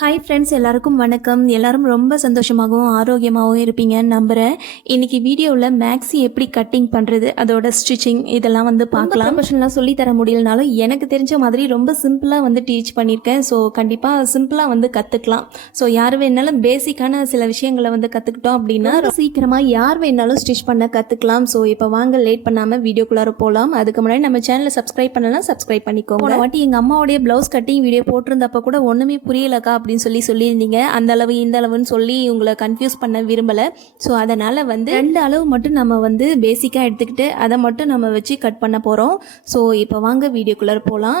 Hi friends எல்லாருக்கும் வணக்கம். எல்லாரும் ரொம்ப சந்தோஷமாகவும் ஆரோக்கியமாகவும் இருப்பீங்கன்னு நம்புகிறேன் இன்னைக்கு வீடியோவில் மேக்ஸி எப்படி கட்டிங் பண்ணுறது அதோட ஸ்டிச்சிங் இதெல்லாம் வந்து பார்க்கலாம். ப்ரொஃபஷனலாக சொல்லி தர முடியலனாலும் எனக்கு தெரிஞ்ச மாதிரி ரொம்ப சிம்பிளாக வந்து டீச் பண்ணியிருக்கேன். ஸோ கண்டிப்பாக சிம்பிளாக வந்து கற்றுக்கலாம் ஸோ யார் வேணாலும் பேசிக்கான சில விஷயங்களை வந்து கற்றுக்கிட்டோம் அப்படின்னா சீக்கிரமாக யார் வேணாலும் ஸ்டிச் பண்ண கற்றுக்கலாம் ஸோ இப்போ வாங்க லேட் பண்ணாமல் வீடியோக்குள்ளார போகலாம் அதுக்கு முன்னாடி நம்ம சேனலை சப்ஸ்கிரைப் பண்ணலாம் சப்ஸ்கிரைப் பண்ணிக்கோங்க. வாட்டி எங்கள் அம்மாவுடைய ப்ளவுஸ் கட்டிங் வீடியோ போட்டிருந்தப்ப கூட ஒன்றுமே புரியலக்கா அப்படின்னு சொல்லி சொல்லியிருந்தீங்க. அந்த அளவு இந்த அளவுன்னு சொல்லி உங்களை கன்ஃபியூஸ் பண்ண விரும்பலை. ஸோ அதனால் வந்து ரெண்டு அளவு மட்டும் நம்ம வந்து பேசிக்காக எடுத்துக்கிட்டு அதை மட்டும் நம்ம வச்சு கட் பண்ண போகிறோம் ஸோ இப்போ வாங்க வீடியோக்குள்ளே போகலாம்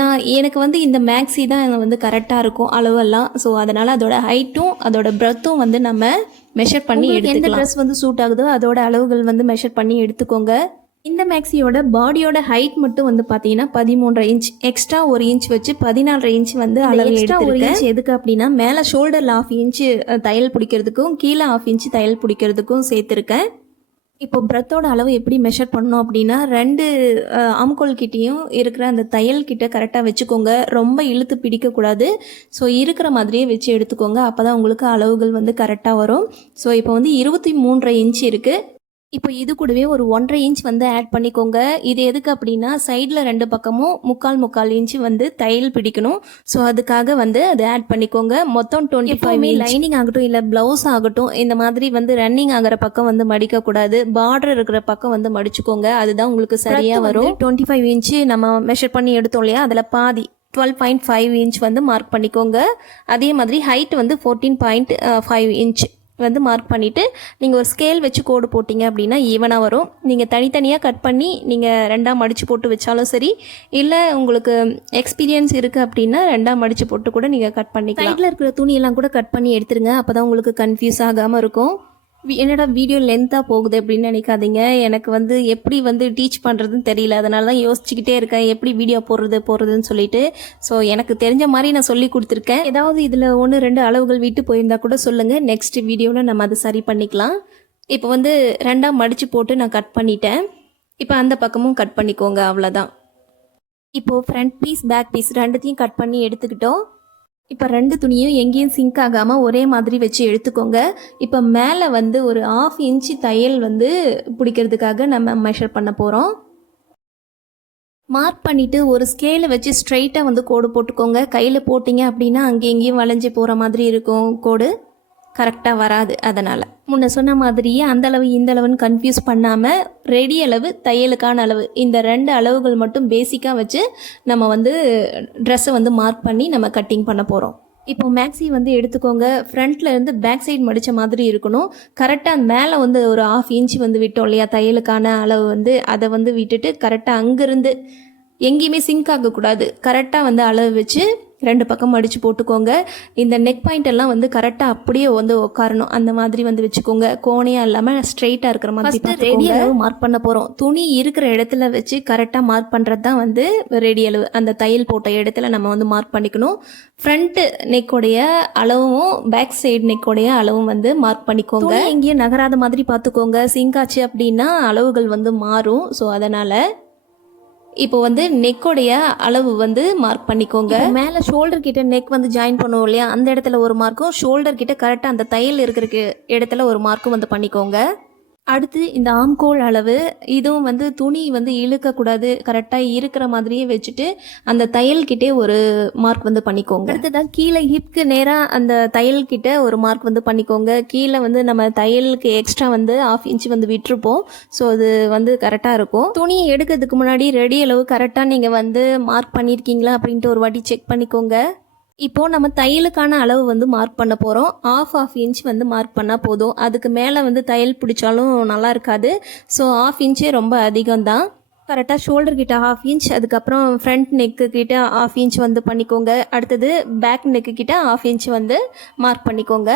நான் எனக்கு வந்து இந்த மேக்ஸி தான் வந்து கரெக்டாக இருக்கும் அளவெல்லாம். ஸோ அதனால் அதோட ஹைட்டும் அதோட ப்ரெத்தும் வந்து நம்ம மெஷர் பண்ணி எடுத்து எந்த ட்ரெஸ் வந்து சூட் ஆகுதோ அதோட அளவுகள் வந்து மெஷர் பண்ணி எடுத்துக்கோங்க. இந்த மேக்ஸியோட பாடியோட ஹைட் மட்டும் வந்து பார்த்தீங்கன்னா பதிமூன்றரை இன்ச் எக்ஸ்ட்ரா ஒரு இன்ச் வச்சு பதினாலரை இன்ச் வந்து அளவு எக்ஸ்ட்ரா ஒரு இன்ச் எதுக்கு அப்படின்னா மேலே ஷோல்டரில் ஆஃப் இன்ச் தையல் பிடிக்கிறதுக்கும் கீழே ஆஃப் இன்ச் தையல் பிடிக்கிறதுக்கும் சேர்த்துருக்கேன். இப்போ பிரத்தோட அளவு எப்படி மெஷர் பண்ணோம் அப்படின்னா ரெண்டு ஆம்கோல் கிட்டேயும் இருக்கிற அந்த தையல் கிட்ட கரெக்டாக வச்சுக்கோங்க. ரொம்ப இழுத்து பிடிக்கக்கூடாது. ஸோ இருக்கிற மாதிரியே வச்சு எடுத்துக்கோங்க. அப்போ தான் உங்களுக்கு அளவுகள் வந்து கரெக்டாக வரும். ஸோ இப்போ வந்து இருபத்தி மூன்றரை இன்ச் இருக்குது இப்போ இது கூடவே ஒரு ஒன்றரை இன்ச் வந்து ஆட் பண்ணிக்கோங்க. இது எதுக்கு அப்படின்னா சைடில் ரெண்டு பக்கமும் முக்கால் முக்கால் இன்ச் வந்து தையல் பிடிக்கணும். ஸோ அதுக்காக வந்து அது ஆட் பண்ணிக்கோங்க. மொத்தம் டுவெண்ட்டி ஃபைவ் லைனிங் ஆகட்டும் இல்லை ப்ளவுஸ் ஆகட்டும் இந்த மாதிரி வந்து ரன்னிங் ஆகிற பக்கம் வந்து மடிக்கக்கூடாது பார்டர் இருக்கிற பக்கம் வந்து மடிச்சுக்கோங்க. அதுதான் உங்களுக்கு சரியாக வரும். டுவெண்ட்டி ஃபைவ் இன்ச்சு நம்ம மெஷர் பண்ணி எடுத்தோம் இல்லையா? அதில் பாதி டுவெல் பாயிண்ட் ஃபைவ் இன்ச் வந்து மார்க் பண்ணிக்கோங்க. அதே மாதிரி ஹைட் வந்து ஃபோர்டீன் பாயிண்ட் ஃபைவ் இன்ச் வந்து மார்க் பண்ணிவிட்டு நீங்கள் ஒரு ஸ்கேல் வச்சு கோடு போட்டிங்க அப்படின்னா ஈவனாக வரும். நீங்கள் தனித்தனியாக கட் பண்ணி நீங்கள் ரெண்டாக மடித்து போட்டு வச்சாலும் சரி இல்லை உங்களுக்கு எக்ஸ்பீரியன்ஸ் இருக்குது அப்படின்னா ரெண்டாக மடித்து போட்டு கூட நீங்கள் கட் பண்ணிக்கலாம். சைடில் இருக்கிற துணியெல்லாம் கூட கட் பண்ணி எடுத்துருங்க. அப்போ தான் உங்களுக்கு கன்ஃபியூஸ் ஆகாமல் இருக்கும். என்னடா வீடியோ லென்த்தாக போகுது அப்படின்னு நினைக்காதீங்க. எனக்கு வந்து எப்படி வந்து டீச் பண்ணுறதுன்னு தெரியல. அதனால தான் யோசிச்சுக்கிட்டே இருக்கேன். எப்படி வீடியோ போடுறது போடுறதுன்னு சொல்லிட்டு. ஸோ எனக்கு தெரிஞ்ச மாதிரி நான் சொல்லி கொடுத்துருக்கேன். ஏதாவது இதில் ஒன்று ரெண்டு அளவுகள் விட்டு போயிருந்தா கூட சொல்லுங்கள் நெக்ஸ்ட் வீடியோவில் நம்ம அதை சரி பண்ணிக்கலாம். இப்போ வந்து ரெண்டாக மடித்து போட்டு நான் கட் பண்ணிட்டேன். இப்போ அந்த பக்கமும் கட் பண்ணிக்கோங்க. அவ்வளோதான் இப்போது ஃப்ரண்ட் பீஸ் பேக் பீஸ் ரெண்டுத்தையும் கட் பண்ணி எடுத்துக்கிட்டோம். இப்போ ரெண்டு துணியும் எங்கேயும் சிங்க் ஆகாமல் ஒரே மாதிரி வச்சு எடுத்துக்கோங்க. இப்போ மேலே வந்து ஒரு ஆஃப் இன்ச்சு தையல் வந்து பிடிக்கிறதுக்காக நம்ம மெஷர் பண்ண போகிறோம் மார்க் பண்ணிவிட்டு ஒரு ஸ்கேலை வச்சு ஸ்ட்ரைட்டாக வந்து கோடு போட்டுக்கோங்க. கையில் போட்டிங்க அப்படின்னா அங்கே எங்கேயும் வளைஞ்சு போகிற மாதிரி இருக்கும் கோடு. கரெக்டாக வராது அதனால். முன்ன சொன்ன மாதிரியே அந்த அளவு கன்ஃபியூஸ் பண்ணாமல் ரெடி அளவு தையலுக்கான அளவு இந்த ரெண்டு அளவுகள் மட்டும் பேசிக்காக வச்சு நம்ம வந்து ட்ரெஸ்ஸை வந்து மார்க் பண்ணி நம்ம கட்டிங் பண்ண போகிறோம் இப்போ மேக்ஸி வந்து எடுத்துக்கோங்க. ஃப்ரண்ட்ல இருந்து பேக் சைடு மடித்த மாதிரி இருக்கணும். கரெக்டாக மேலே வந்து ஒரு ஆஃப் இன்ச் வந்து விட்டோம் இல்லையா? தையலுக்கான அளவு வந்து அதை வந்து விட்டுட்டு கரெக்டாக அங்கேருந்து எங்கேயுமே சிங்க் ஆகக்கூடாது. கரெக்டாக வந்து அளவு வச்சு ரெண்டு பக்கம் மடித்து போட்டுக்கோங்க. இந்த நெக் பாயிண்ட் எல்லாம் வந்து கரெக்டாக அப்படியே வந்து உட்காரணும் அந்த மாதிரி வந்து வச்சுக்கோங்க. கோணையாக இல்லாமல் ஸ்ட்ரைட்டாக இருக்கிற மாதிரி ரெடி அளவு மார்க் பண்ண போகிறோம் துணி இருக்கிற இடத்துல வச்சு கரெக்டாக மார்க் பண்ணுறது தான் வந்து ரெடி அளவு. அந்த தையல் போட்ட இடத்துல நம்ம வந்து மார்க் பண்ணிக்கணும். ஃப்ரண்ட் நெக்கோடைய அளவும் பேக் சைடு நெக்கோடைய அளவும் வந்து மார்க் பண்ணிக்கோங்க. எங்கேயும் நகராத மாதிரி பார்த்துக்கோங்க. சிங்காச்சு அப்படின்னா அளவுகள் வந்து மாறும். ஸோ அதனால் இப்போ வந்து நெக்கோடைய அளவு வந்து மார்க் பண்ணிக்கோங்க. மேலே ஷோல்டர் கிட்ட நெக் வந்து ஜாயின் பண்ணுவோம் இல்லையா? அந்த இடத்துல ஒரு மார்க்கும் ஷோல்டர் கிட்ட கரெக்டாக அந்த தையல் இருக்கிற இடத்துல ஒரு மார்க்கும் வந்து பண்ணிக்கோங்க. அடுத்து இந்த ஆம்கோல் அளவு இதுவும் வந்து துணி வந்து இழுக்கக்கூடாது கரெக்டாக இருக்கிற மாதிரியே வச்சுட்டு அந்த தையல்கிட்டே ஒரு மார்க் வந்து பண்ணிக்கோங்க. அடுத்ததாக கீழே ஹிப்க்கு நேராக அந்த தையல்கிட்ட ஒரு மார்க் வந்து பண்ணிக்கோங்க. கீழே வந்து நம்ம தையலுக்கு எக்ஸ்ட்ரா வந்து ஆஃப் இன்ச் வந்து விட்டுருப்போம். ஸோ அது வந்து கரெக்டாக இருக்கும். துணியை எடுக்கிறதுக்கு முன்னாடி ரெடி அளவு கரெக்டாக நீங்கள் வந்து மார்க் பண்ணியிருக்கீங்களா அப்படின்ட்டு ஒரு வாட்டி செக் பண்ணிக்கோங்க. இப்போது நம்ம தையலுக்கான அளவு வந்து மார்க் பண்ண போகிறோம் ஆஃப் ஆஃப் இன்ச் வந்து மார்க் பண்ணால் போதும். அதுக்கு மேலே வந்து தையல் பிடிச்சாலும் நல்லா இருக்காது. ஸோ ஆஃப் இன்ச்சே ரொம்ப அதிகம்தான். கரெக்டாக ஷோல்டர் கிட்ட ஹாஃப் இன்ச் அதுக்கப்புறம் ஃப்ரண்ட் நெக்கு கிட்ட ஹாஃப் இன்ச் வந்து பண்ணிக்கோங்க. அடுத்தது பேக் நெக்கு கிட்ட ஹாஃப் இன்ச் வந்து மார்க் பண்ணிக்கோங்க.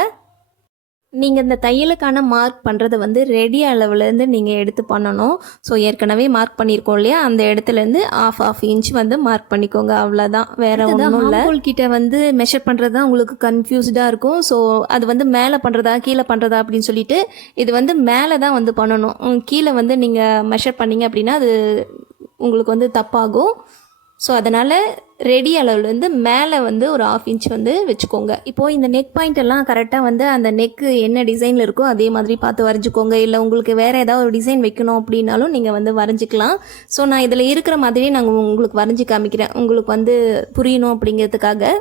நீங்கள் இந்த தையலுக்கான மார்க் பண்ணுறதை வந்து ரெடி அளவுலேருந்து நீங்கள் எடுத்து பண்ணணும். ஸோ ஏற்கனவே மார்க் பண்ணியிருக்கோம் இல்லையா? அந்த இடத்துலேருந்து ஆஃப் ஆஃப் இன்ச் வந்து மார்க் பண்ணிக்கோங்க. அவ்வளோதான் வேற ஒன்றும் இல்லை. கிட்ட வந்து மெஷர் பண்ணுறது தான் உங்களுக்கு கன்ஃபியூஸ்டாக இருக்கும். ஸோ அது வந்து மேலே பண்ணுறதா கீழே பண்ணுறதா அப்படின்னு சொல்லிட்டு இது வந்து மேலே தான் வந்து பண்ணணும். கீழே வந்து நீங்கள் மெஷர் பண்ணீங்க அப்படின்னா அது உங்களுக்கு வந்து தப்பாகும். ஸோ அதனால் ரெடி அளவுலேருந்து மேலே வந்து ஒரு ஆஃப் இன்ச் வந்து வச்சுக்கோங்க. இப்போது இந்த நெக் பாயிண்ட் எல்லாம் கரெக்டாக வந்து அந்த நெக்கு என்ன டிசைனில் இருக்கோ அதே மாதிரி பார்த்து வரைஞ்சிக்கோங்க. இல்லை உங்களுக்கு வேறு ஏதாவது ஒரு டிசைன் வைக்கணும் அப்படின்னாலும் நீங்கள் வந்து வரைஞ்சிக்கலாம். ஸோ நான் இதில் இருக்கிற மாதிரியே நாங்கள் உங்களுக்கு வரைஞ்சி காமிக்கிறேன். உங்களுக்கு வந்து புரியணும் அப்படிங்கிறதுக்காக.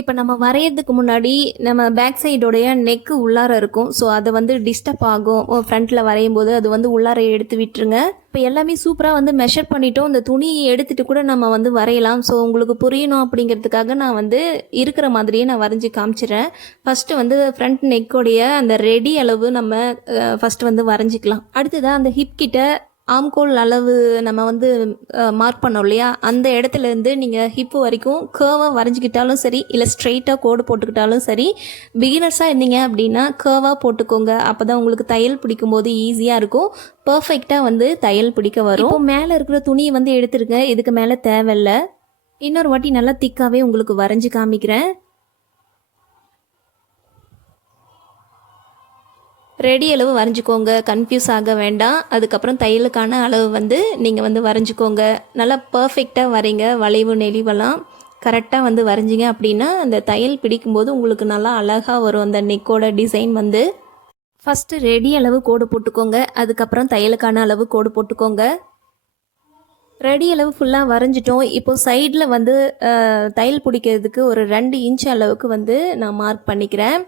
இப்போ நம்ம வரையிறதுக்கு முன்னாடி நம்ம பேக் சைடோடைய நெக்கு உள்ளார இருக்கும். ஸோ அதை வந்து டிஸ்டர்ப் ஆகும். ஃப்ரண்ட்டில் வரையும் போது அது வந்து உள்ளார எடுத்து விட்டுருங்க. இப்போ எல்லாமே சூப்பராக வந்து மெஷர் பண்ணிட்டோம். இந்த துணியை எடுத்துட்டு கூட நம்ம வந்து வரையலாம். ஸோ உங்களுக்கு புரியணும் அப்படிங்கிறதுக்காக நான் வந்து இருக்கிற மாதிரியே நான் வரைஞ்சி காமிச்சிடுறேன் ஃபஸ்ட்டு வந்து ஃப்ரண்ட் நெக்கோடைய அந்த ரெடி அளவு நம்ம ஃபஸ்ட்டு வந்து வரைஞ்சிக்கலாம். அடுத்ததாக அந்த ஹிப் கிட்ட ஆம்கோல் அளவு நம்ம வந்து மார்க் பண்ணோம் இல்லையா? அந்த இடத்துல இருந்து நீங்கள் ஹிப்பு வரைக்கும் கேர்வாக வரைஞ்சிக்கிட்டாலும் சரி இல்லை ஸ்ட்ரெயிட்டாக கோடு போட்டுக்கிட்டாலும் சரி பிகினர்ஸாக இருந்தீங்க அப்படின்னா கேர்வாக போட்டுக்கோங்க. அப்போ தான் உங்களுக்கு தையல் பிடிக்கும் போது ஈஸியாக இருக்கும். பர்ஃபெக்டாக வந்து தையல் பிடிக்க வரும். மேலே இருக்கிற துணியை வந்து எடுத்துருங்க. இதுக்கு மேலே தேவையில்ல. இன்னொரு வாட்டி நல்லா திக்காகவே உங்களுக்கு வரைஞ்சி காமிக்கிறேன். ரெடி அளவு வரைஞ்சிக்கோங்க. கன்ஃபியூஸ் ஆக வேண்டாம். அதுக்கப்புறம் தையலுக்கான அளவு வந்து நீங்கள் வந்து வரைஞ்சிக்கோங்க. நல்லா பர்ஃபெக்டாக வரைங்க. வளைவு நெளிவெல்லாம் கரெக்டாக வந்து வரைஞ்சிங்க அப்படின்னா அந்த தையல் பிடிக்கும்போது உங்களுக்கு நல்லா அழகாக வரும். அந்த நெக்கோட டிசைன் வந்து ஃபஸ்ட்டு ரெடி அளவு கோடு போட்டுக்கோங்க. அதுக்கப்புறம் தையலுக்கான அளவு கோடு போட்டுக்கோங்க. ரெடி அளவு ஃபுல்லாக வரைஞ்சிட்டோம். இப்போ சைடில் வந்து தையல் பிடிக்கிறதுக்கு ஒரு ரெண்டு இன்ச் அளவுக்கு வந்து நான் மார்க் பண்ணிக்கிறேன்.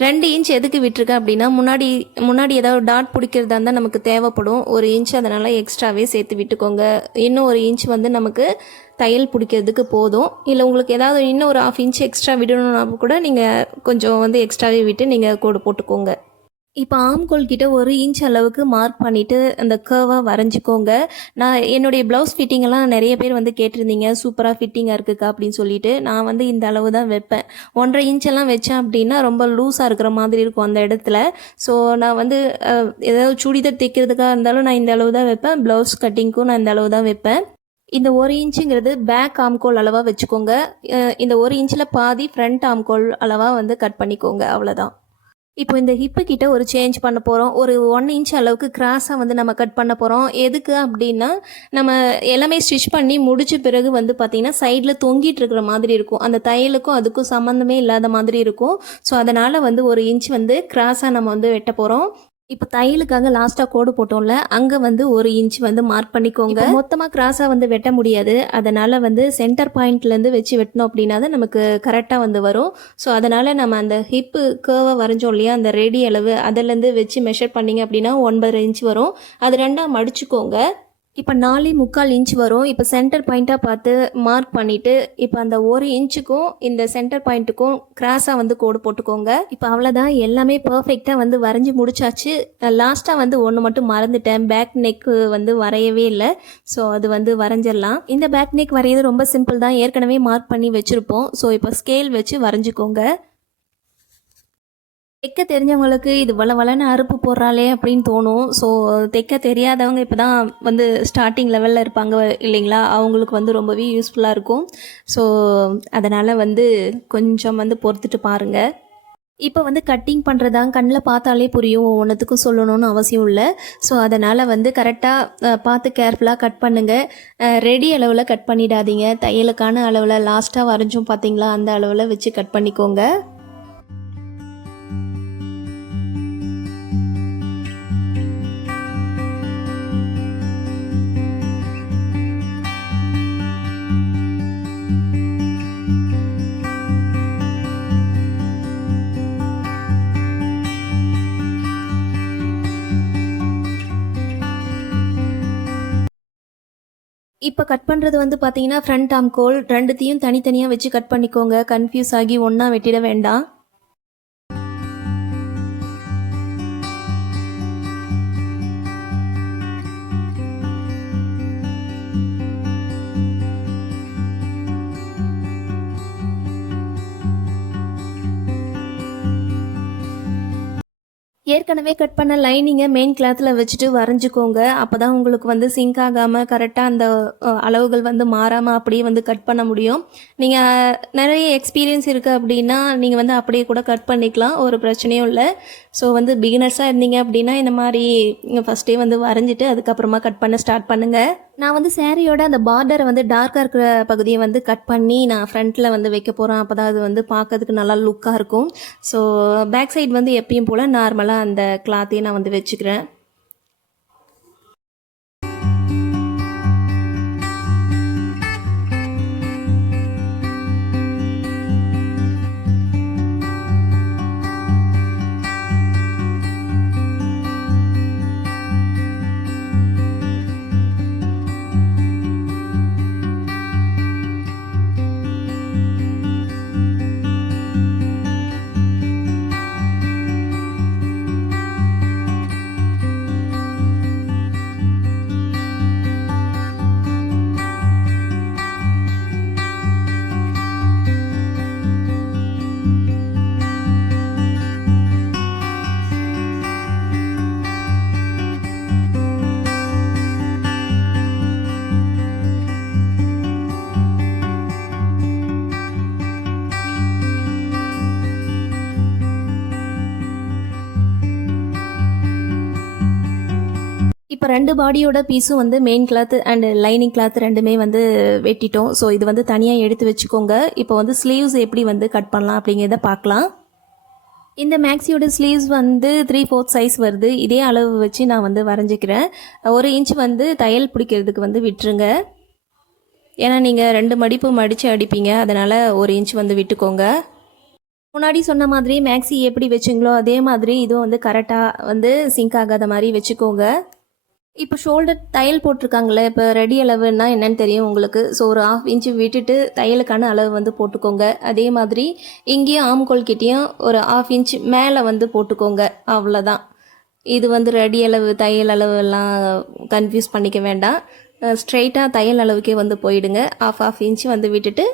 ரெண்டு இன்ச் எதுக்கு விட்டுருக்கேன் அப்படின்னா முன்னாடி முன்னாடி ஏதாவது டாட் பிடிக்கிறதா இருந்தால் நமக்கு தேவைப்படும். ஒரு இன்ச் அதனால் எக்ஸ்ட்ராவே சேர்த்து விட்டுக்கோங்க. இன்னும் ஒரு இன்ச் வந்து நமக்கு தையல் பிடிக்கிறதுக்கு போதும். இல்லை உங்களுக்கு ஏதாவது இன்னும் ஒரு ஆஃப் இன்ச் எக்ஸ்ட்ரா விடணும்னா கூட நீங்கள் கொஞ்சம் வந்து எக்ஸ்ட்ராவே விட்டு நீங்கள் கோடு போட்டுக்கோங்க. இப்போ ஆம்கோல் கிட்ட ஒரு இன்ச் அளவுக்கு மார்க் பண்ணிவிட்டு அந்த கர்வாக வரைஞ்சிக்கோங்க. நான் என்னுடைய ப்ளவுஸ் ஃபிட்டிங்கெல்லாம் நிறைய பேர் வந்து கேட்டிருந்தீங்க. சூப்பராக ஃபிட்டிங்காக இருக்குக்கா அப்படின்னு சொல்லிட்டு. நான் வந்து இந்த அளவு தான் வைப்பேன். ஒன்றரை இன்ச்செல்லாம் வச்சேன் அப்படின்னா ரொம்ப லூஸாக இருக்கிற மாதிரி இருக்கும் அந்த இடத்துல. ஸோ நான் வந்து ஏதாவது சுடிதார் தைக்கிறதுக்காக இருந்தாலும் நான் இந்த அளவு தான் வைப்பேன். ப்ளவுஸ் கட்டிங்க்கும் நான் இந்த அளவு தான் வைப்பேன். இந்த ஒரு இன்ச்சுங்கிறது பேக் ஆம்கோல் அளவாக வச்சுக்கோங்க. இந்த ஒரு இன்ச்சில் பாதி ஃப்ரண்ட் ஆம்கோல் அளவாக வந்து கட் பண்ணிக்கோங்க. அவ்வளோதான் இப்போ இந்த ஹிப்பு கிட்ட ஒரு சேஞ்ச் பண்ண போகிறோம் ஒரு ஒன் இன்ச் அளவுக்கு கிராஸாக வந்து நம்ம கட் பண்ண போகிறோம் எதுக்கு அப்படின்னா நம்ம எல்லாமே ஸ்டிச் பண்ணி முடிச்ச பிறகு வந்து பார்த்திங்கன்னா சைடில் தொங்கிட்டு இருக்கிற மாதிரி இருக்கும். அந்த தையலுக்கும் அதுக்கும் சம்மந்தமே இல்லாத மாதிரி இருக்கும். ஸோ அதனால் வந்து ஒரு இன்ச் வந்து கிராஸாக நம்ம வந்து வெட்ட போகிறோம் இப்போ தையலுக்காக லாஸ்ட்டாக கோடு போட்டோம்ல அங்கே வந்து ஒரு இன்ச் வந்து மார்க் பண்ணிக்கோங்க. மொத்தமாக கிராஸாக வந்து வெட்ட முடியாது. அதனால் வந்து சென்டர் பாயிண்ட்லேருந்து வச்சு வெட்டினோம் அப்படின்னா தான் நமக்கு கரெக்டாக வந்து வரும். ஸோ அதனால் நம்ம அந்த ஹிப்பு கேர்வை வரைஞ்சோம் இல்லையா அந்த ரெடி அளவு அதிலேருந்து வச்சு மெஷர் பண்ணிங்க அப்படின்னா ஒன்பது இன்ச் வரும். அது ரெண்டாக மடிச்சுக்கோங்க. இப்போ நாலே முக்கால் இன்ச் வரும். இப்போ சென்டர் பாயிண்ட்டாக பார்த்து மார்க் பண்ணிவிட்டு இப்போ அந்த ஒரு இன்ச்சுக்கும் இந்த சென்டர் பாயிண்ட்டுக்கும் கிராஸாக வந்து கோடு போட்டுக்கோங்க. இப்போ அவ்வளோதான் எல்லாமே பர்ஃபெக்டாக வந்து வரைஞ்சி முடிச்சாச்சு. லாஸ்ட்டாக வந்து ஒன்று மட்டும் மறந்துட்டேன். பேக் நெக்கு வந்து வரையவே இல்லை. ஸோ அது வந்து வரைஞ்சிடலாம். இந்த பேக் நெக் வரையிறது ரொம்ப சிம்பிள் தான். ஏற்கனவே மார்க் பண்ணி வச்சுருப்போம். ஸோ இப்போ ஸ்கேல் வச்சு வரைஞ்சிக்கோங்க. தைக்க தெரிஞ்சவங்களுக்கு இது வள வளன்னு அறுப்பு போடுறாளே அப்படின்னு தோணும். ஸோ தைக்க தெரியாதவங்க இப்போ தான் வந்து ஸ்டார்டிங் லெவலில் இருப்பாங்க இல்லைங்களா? அவங்களுக்கு வந்து ரொம்பவே யூஸ்ஃபுல்லாக இருக்கும். ஸோ அதனால் வந்து கொஞ்சம் வந்து பொறுத்துட்டு பாருங்கள் இப்போ வந்து கட்டிங் பண்ணுறதா கண்ணில் பார்த்தாலே புரியும். ஒன்றுத்துக்கும் சொல்லணும்னு அவசியம் இல்லை. ஸோ அதனால் வந்து கரெக்டாக பார்த்து கேர்ஃபுல்லாக கட் பண்ணுங்கள் ரெடி அளவில் கட் பண்ணிடாதீங்க. தையலுக்கான அளவில் லாஸ்ட்டாக வரைஞ்சும் பார்த்தீங்களா அந்த அளவில் வச்சு கட் பண்ணிக்கோங்க. இப்போ கட் பண்ணுறது வந்து பார்த்தீங்கன்னா ஃப்ரண்ட் ஆம் கோல் ரெண்டுத்தையும் தனித்தனியாக வச்சு கட் பண்ணிக்கோங்க. கன்ஃபியூஸ் ஆகி ஒன்றா வெட்டிட வேண்டாம். ஏற்கனவே கட் பண்ண லைனிங்கை மெயின் கிளாத்தில் வச்சுட்டு வரைஞ்சிக்கோங்க. அப்போ தான் உங்களுக்கு வந்து சிங்க் ஆகாமல் கரெக்டாக அந்த அளவுகள் வந்து மாறாமல் அப்படியே வந்து கட் பண்ண முடியும். நீங்கள் நிறைய எக்ஸ்பீரியன்ஸ் இருக்குது அப்படின்னா நீங்கள் வந்து அப்படியே கூட கட் பண்ணிக்கலாம். ஒரு பிரச்சனையும் இல்லை. ஸோ வந்து பிகினர்ஸாக இருந்தீங்க அப்படின்னா இந்த மாதிரி ஃபஸ்ட்டே வந்து வரைஞ்சிட்டு அதுக்கப்புறமா கட் பண்ண ஸ்டார்ட் பண்ணுங்கள் நான் வந்து சேரீயோட அந்த பார்டரை வந்து டார்க்காக இருக்கிற பகுதியை வந்து கட் பண்ணி நான் ஃப்ரண்ட்டில் வந்து வைக்க போகிறேன் அப்போ தான் அது வந்து பார்க்கறதுக்கு நல்லா லுக்காக இருக்கும். ஸோ பேக் சைடு வந்து எப்பயும் போல் நார்மலாக அந்த கிளாத்தையும் நான் வந்து வச்சுக்கிறேன். ரெண்டு பாடியோட பீஸும் வந்து main cloth and lining cloth ரெண்டுமே வந்து வெட்டிட்டோம். ஸோ இது வந்து தனியாக எடுத்து வச்சுக்கோங்க. இப்போ வந்து ஸ்லீவ்ஸ் எப்படி வந்து கட் பண்ணலாம் அப்படிங்கிறத பார்க்கலாம். இந்த மேக்ஸியோட ஸ்லீவ்ஸ் வந்து த்ரீ ஃபோர்த் சைஸ் வருது. இதே அளவு வச்சு நான் வந்து வரைஞ்சிக்கிறேன். ஒரு இன்ச் வந்து தையல் பிடிக்கிறதுக்கு வந்து விட்டுருங்க. ஏன்னா நீங்கள் ரெண்டு மடிப்பு மடித்து அடிப்பீங்க. அதனால் ஒரு இன்ச் வந்து விட்டுக்கோங்க. முன்னாடி சொன்ன மாதிரி மேக்ஸி எப்படி வச்சுங்களோ அதே மாதிரி இதுவும் வந்து கரெக்டாக வந்து சிங்க் ஆகாத மாதிரி வச்சுக்கோங்க. இப்போ ஷோல்டர் தையல் போட்டிருக்காங்களே இப்போ ரெடி அளவுன்னா என்னன்னு தெரியும் உங்களுக்கு. ஸோ ஒரு ஆஃப் இன்ச்சு விட்டுட்டு தையலுக்கான அளவு வந்து போட்டுக்கோங்க. அதே மாதிரி இங்கேயும் ஆம்கோல் கிட்டேயும் ஒரு ஆஃப் இன்ச் மேலே வந்து போட்டுக்கோங்க. அவ்வளோதான் இது வந்து ரெடி அளவு தையல் அளவுலாம் கன்ஃபியூஸ் பண்ணிக்க வேண்டாம். ஸ்ட்ரெயிட்டாக தையல் அளவுக்கே வந்து போயிடுங்க. ஆஃப் ஆஃப் இன்ச்சு வந்து விட்டுட்டு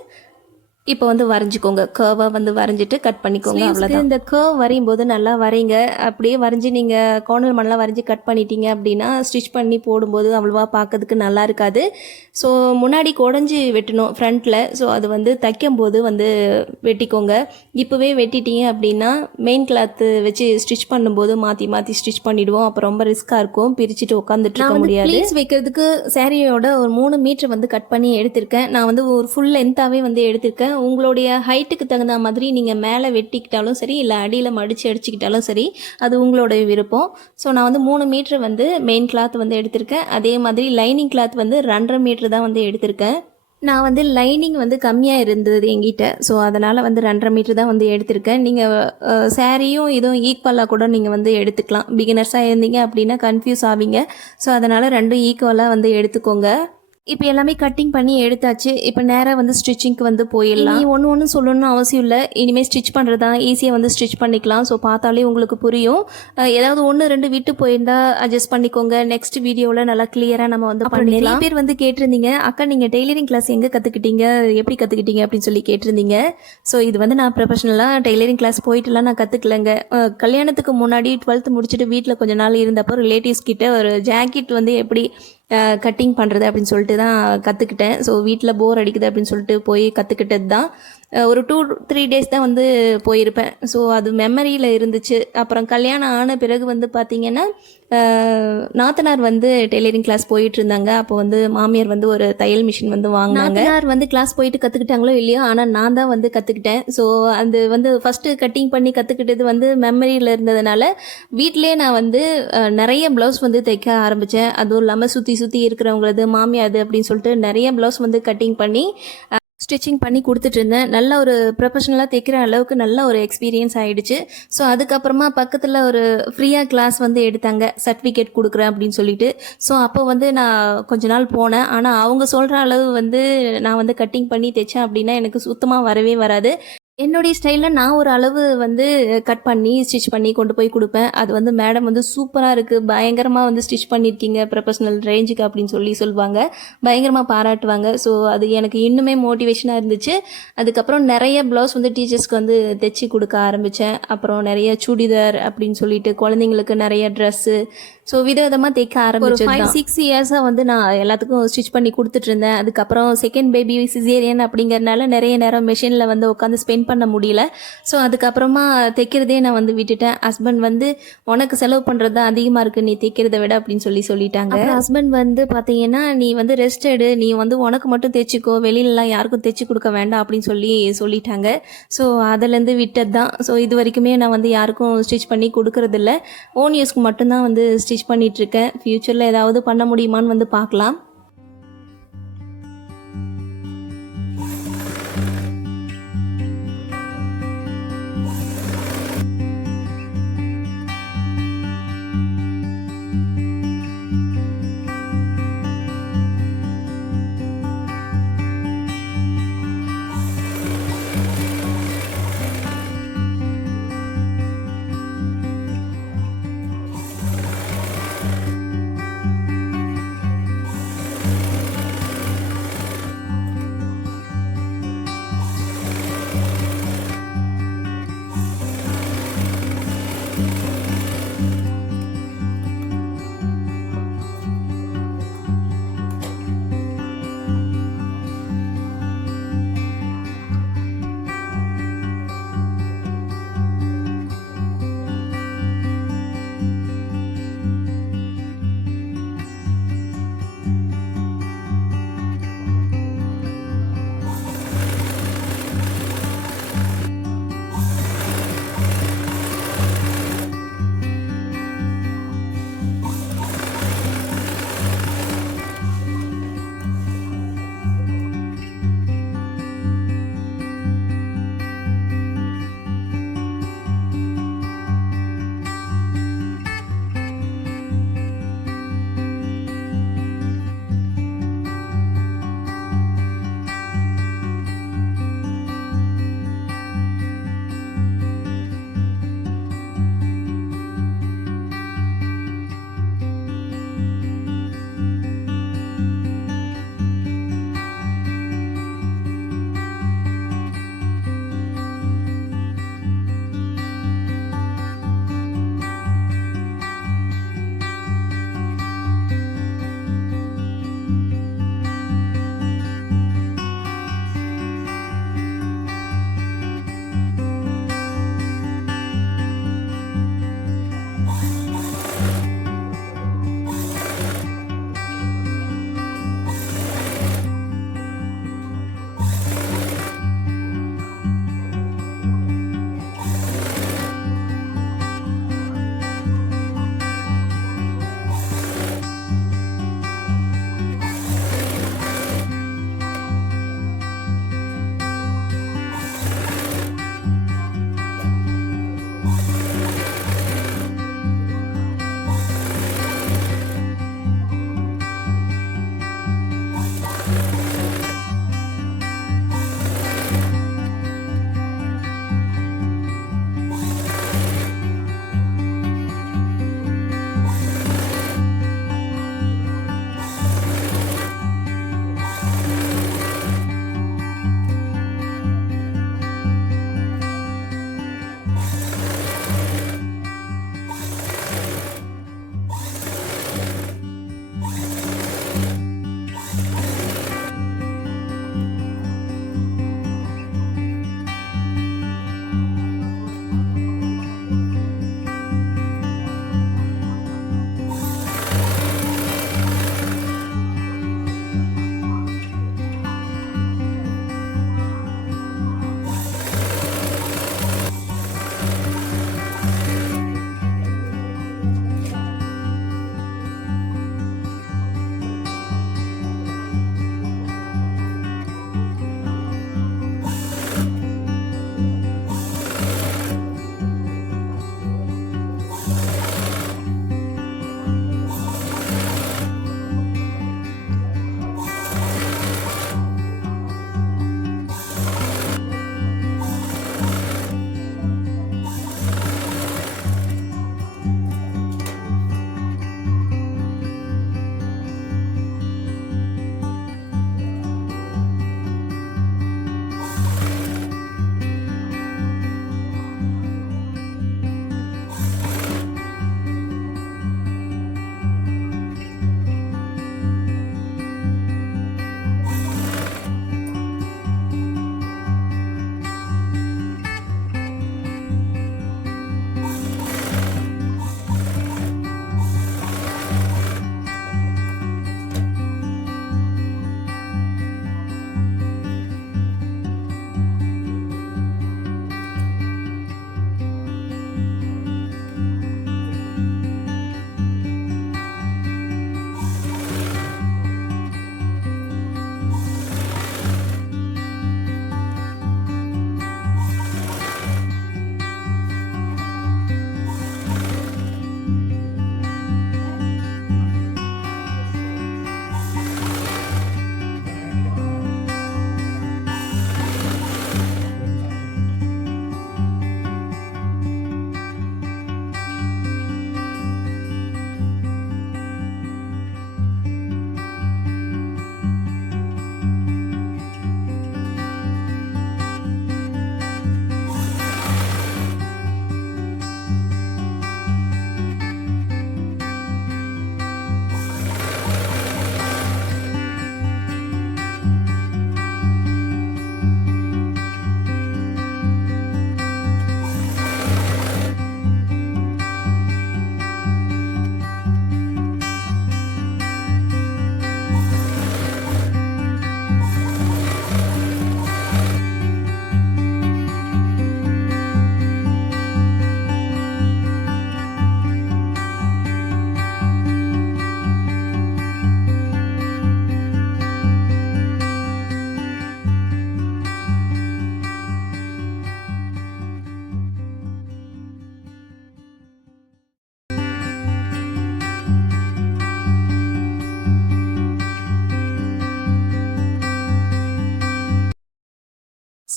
இப்போ வந்து வரைஞ்சிக்கோங்க. கர்வாக வந்து வரைஞ்சிட்டு கட் பண்ணிக்கோங்க. அவ்வளோதான் இந்த கர்வ் வரையும் போது நல்லா வரைங்க அப்படியே வரைஞ்சி நீங்கள் கோணல் மண்ணெலாம் வரைஞ்சி கட் பண்ணிட்டீங்க அப்படின்னா ஸ்டிச் பண்ணி போடும்போது அவ்வளோவா பார்க்கறதுக்கு நல்லா இருக்காது. ஸோ முன்னாடி குடஞ்சி வெட்டணும் ஃப்ரண்ட்டில் ஸோ அது வந்து தைக்கும் போது வந்து வெட்டிக்கோங்க. இப்போவே வெட்டிட்டீங்க அப்படின்னா மெயின் கிளாத்து வச்சு ஸ்டிச் பண்ணும்போது மாற்றி மாற்றி ஸ்டிச் பண்ணிடுவோம். அப்போ ரொம்ப ரிஸ்க்காக இருக்கும். பிரிச்சுட்டு உட்காந்துட்டு இருக்க முடியாது. ப்ளீஸ் வைக்கிறதுக்கு சாரியோட ஒரு மூணு மீட்டர் வந்து கட் பண்ணி எடுத்திருக்கேன். நான் வந்து ஒரு ஃபுல் லென்த்தாகவே வந்து எடுத்திருக்கேன். உங்களுடைய ஹைட்டுக்கு தகுந்த மாதிரி நீங்கள் மேலே வெட்டிக்கிட்டாலும் சரி இல்லை அடியில் மடித்து அடிச்சுக்கிட்டாலும் சரி அது உங்களுடைய விருப்பம். ஸோ நான் வந்து மூணு மீட்ரு வந்து மெயின் கிளாத் வந்து எடுத்திருக்கேன். அதே மாதிரி லைனிங் கிளாத் வந்து ரெண்டரை மீட்ரு தான் வந்து எடுத்திருக்கேன். நான் வந்து லைனிங் வந்து கம்மியாக இருந்தது எங்கிட்ட ஸோ அதனால் வந்து ரெண்டரை மீட்ரு தான் வந்து எடுத்திருக்கேன். நீங்கள் சேரீயும் இதுவும் ஈக்குவலாக கூட நீங்கள் வந்து எடுத்துக்கலாம். பிகினர்ஸாக இருந்தீங்க அப்படின்னா கன்ஃபியூஸ் ஆவீங்க. ஸோ அதனால் ரெண்டும் ஈக்குவலாக வந்து எடுத்துக்கோங்க. இப்போ எல்லாமே கட்டிங் பண்ணி எடுத்தாச்சு. இப்போ நேராக வந்து ஸ்டிச்சிங்க்கு வந்து போயிடலாம். நீ ஒன்று ஒன்று சொல்லணும்னு அவசியம் இல்லை. இனிமேல் ஸ்டிச் பண்ணுறது தான் ஈஸியாக வந்து ஸ்டிச் பண்ணிக்கலாம். ஸோ பார்த்தாலே உங்களுக்கு புரியும். ஏதாவது ஒன்று ரெண்டு விட்டு போயிருந்தா அட்ஜஸ்ட் பண்ணிக்கோங்க. நெக்ஸ்ட் வீடியோவில் நல்லா கிளியராக நம்ம வந்து பண்ணி நிறைய பேர் வந்து கேட்டிருந்தீங்க. அக்கா நீங்கள் டெய்லரிங் கிளாஸ் எங்கே கற்றுக்கிட்டீங்க எப்படி கற்றுக்கிட்டீங்க அப்படின்னு சொல்லி கேட்டிருந்தீங்க. ஸோ இது வந்து நான் ப்ரொஃபஷனலாக டெய்லரிங் கிளாஸ் போயிட்டுலாம் நான் கற்றுக்கலங்க கல்யாணத்துக்கு முன்னாடி டுவெல்த்து முடிச்சுட்டு வீட்டில் கொஞ்ச நாள் இருந்தப்போ ரிலேட்டிவ்ஸ் கிட்ட ஒரு ஜாக்கெட் வந்து எப்படி கட்டிங் பண்ணுறது அப்படின்னு சொல்லிட்டு தான் கற்றுக்கிட்டேன் ஸோ வீட்டில் போர் அடிக்குது அப்படின்னு சொல்லிட்டு போய் கற்றுக்கிட்டது தான் ஒரு டூ த்ரீ டேஸ் தான் வந்து போயிருப்பேன். ஸோ அது மெமரியில் இருந்துச்சு. அப்புறம் கல்யாணம் ஆன பிறகு வந்து பார்த்திங்கன்னா நாத்தனார் வந்து டெய்லரிங் கிளாஸ் போயிட்டு இருந்தாங்க. அப்போ வந்து மாமியார் வந்து ஒரு தையல் மிஷின் வந்து வாங்கினாங்க. நாத்தனார் வந்து கிளாஸ் போயிட்டு கற்றுக்கிட்டாங்களோ இல்லையோ ஆனால் நான் தான் வந்து கற்றுக்கிட்டேன் ஸோ அது வந்து ஃபஸ்ட்டு கட்டிங் பண்ணி கற்றுக்கிட்டது வந்து மெமரியில் இருந்ததுனால வீட்டிலேயே நான் வந்து நிறைய ப்ளவுஸ் வந்து தைக்க ஆரம்பித்தேன் அதுவும் இல்லாமல் சுற்றி சுற்றி இருக்கிறவங்களது மாமியார் அப்படின்னு சொல்லிட்டு நிறைய ப்ளவுஸ் வந்து கட்டிங் பண்ணி ஸ்டிச்சிங் பண்ணி கொடுத்துட்டு இருந்தேன் நல்ல ஒரு ப்ரொஃபஷனலாக தைக்கிற அளவுக்கு நல்ல ஒரு எக்ஸ்பீரியன்ஸ் ஆகிடுச்சு ஸோ அதுக்கப்புறமா பக்கத்தில் ஒரு ஃப்ரீயாக கிளாஸ் வந்து எடுத்தாங்க. சர்டிஃபிகேட் கொடுக்குறேன் அப்படின்னு சொல்லிட்டு. ஸோ அப்போ வந்து நான் கொஞ்ச நாள் போனேன். ஆனால் அவங்க சொல்கிற அளவு வந்து நான் வந்து கட்டிங் பண்ணி தைச்சேன் அப்படின்னா எனக்கு சுத்தமாக வரவே வராது. என்னுடைய ஸ்டைலில் நான் ஒரு அளவு வந்து கட் பண்ணி ஸ்டிச் பண்ணி கொண்டு போய் கொடுப்பேன். அது வந்து மேடம் வந்து சூப்பராக இருக்குது பயங்கரமாக வந்து ஸ்டிச் பண்ணியிருக்கீங்க ப்ரொஃபஷனல் ரேஞ்சுக்கு அப்படின்னு சொல்லி சொல்லுவாங்க. பயங்கரமாக பாராட்டுவாங்க. ஸோ அது எனக்கு இன்னுமே மோட்டிவேஷனாக இருந்துச்சு. அதுக்கப்புறம் நிறைய ப்ளவுஸ் வந்து டீச்சர்ஸ்க்கு வந்து தைச்சி கொடுக்க ஆரம்பித்தேன் அப்புறம் நிறைய சுடிதார் அப்படின்னு சொல்லிட்டு குழந்தைங்களுக்கு நிறைய ட்ரெஸ்ஸு ஸோ விதவிதமாக தைக்க ஆரம்பிச்சு ஃபைவ் சிக்ஸ் இயர்ஸாக வந்து நான் எல்லாத்துக்கும் ஸ்டிச் பண்ணி கொடுத்துட்டு இருந்தேன் அதுக்கப்புறம் செகண்ட் பேபி சிசேரியன் அப்படிங்கறனால நிறைய நேரம் மெஷினில் வந்து உட்காந்து ஸ்பெண்ட் பண்ண முடியல. ஸோ அதுக்கப்புறமா தைக்கிறதே நான் வந்து விட்டுட்டேன். ஹஸ்பண்ட் வந்து உனக்கு செலவு பண்ணுறது தான் அதிகமாக இருக்குது நீ தைக்கிறத விட அப்படின்னு சொல்லி சொல்லிட்டாங்க. ஹஸ்பண்ட் வந்து பார்த்தீங்கன்னா நீ வந்து ரெஸ்ட் எடு. நீ வந்து உனக்கு மட்டும் தைச்சிக்கோ வெளியிலலாம் யாருக்கும் தைச்சி கொடுக்க வேண்டாம் அப்படின்னு சொல்லி சொல்லிட்டாங்க. ஸோ அதுலேருந்து விட்டது தான் ஸோ இது வரைக்குமே நான் வந்து யாருக்கும் ஸ்டிச் பண்ணி கொடுக்கறதில்ல. ஓன் யூஸ்க்கு மட்டும்தான் வந்து ஸ்டிச் பண்ணிகிட்ருக்கேன் ஃப்யூச்சரில் ஏதாவது பண்ண முடியுமான்னு வந்து பார்க்கலாம்.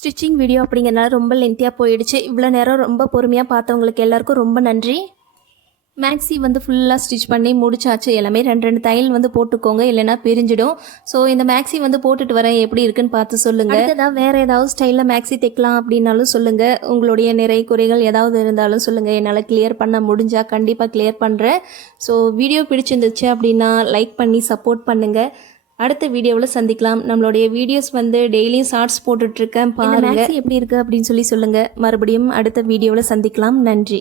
ஸ்டிச்சிங் வீடியோ அப்படிங்கிறனால ரொம்ப லென்த்தியாக போயிடுச்சு. இவ்வளோ நேரம் ரொம்ப பொறுமையாக பார்த்தவங்களுக்கு எல்லாருக்கும் ரொம்ப நன்றி. மேக்ஸி வந்து ஃபுல்லாக ஸ்டிச் பண்ணி முடிச்சாச்சு. எல்லாமே ரெண்டு ரெண்டு தையல் வந்து போட்டுக்கோங்க இல்லைன்னா பிரிஞ்சிடும். ஸோ இந்த மேக்ஸி வந்து போட்டுட்டு வரேன். எப்படி இருக்குன்னு பார்த்து சொல்லுங்கள் ஏதாவது வேறு ஏதாவது ஸ்டைலில் மேக்ஸி தைக்கலாம் அப்படின்னாலும் சொல்லுங்கள் உங்களுடைய நிறை குறைகள் ஏதாவது இருந்தாலும் சொல்லுங்கள் என்னால் கிளியர் பண்ண முடிஞ்சால் கண்டிப்பாக கிளியர் பண்ணுறேன் ஸோ வீடியோ பிடிச்சிருந்துச்சு அப்படின்னா லைக் பண்ணி சப்போர்ட் பண்ணுங்கள் அடுத்த வீடியோவில் சந்திக்கலாம். நம்மளுடைய வீடியோஸ் வந்து டெய்லியும் ஷார்ட்ஸ் போட்டுட்ருக்கேன் பாருங்க. எப்படி இருக்கு அப்படின்னு சொல்லி சொல்லுங்க. மறுபடியும் அடுத்த வீடியோவில் சந்திக்கலாம். நன்றி.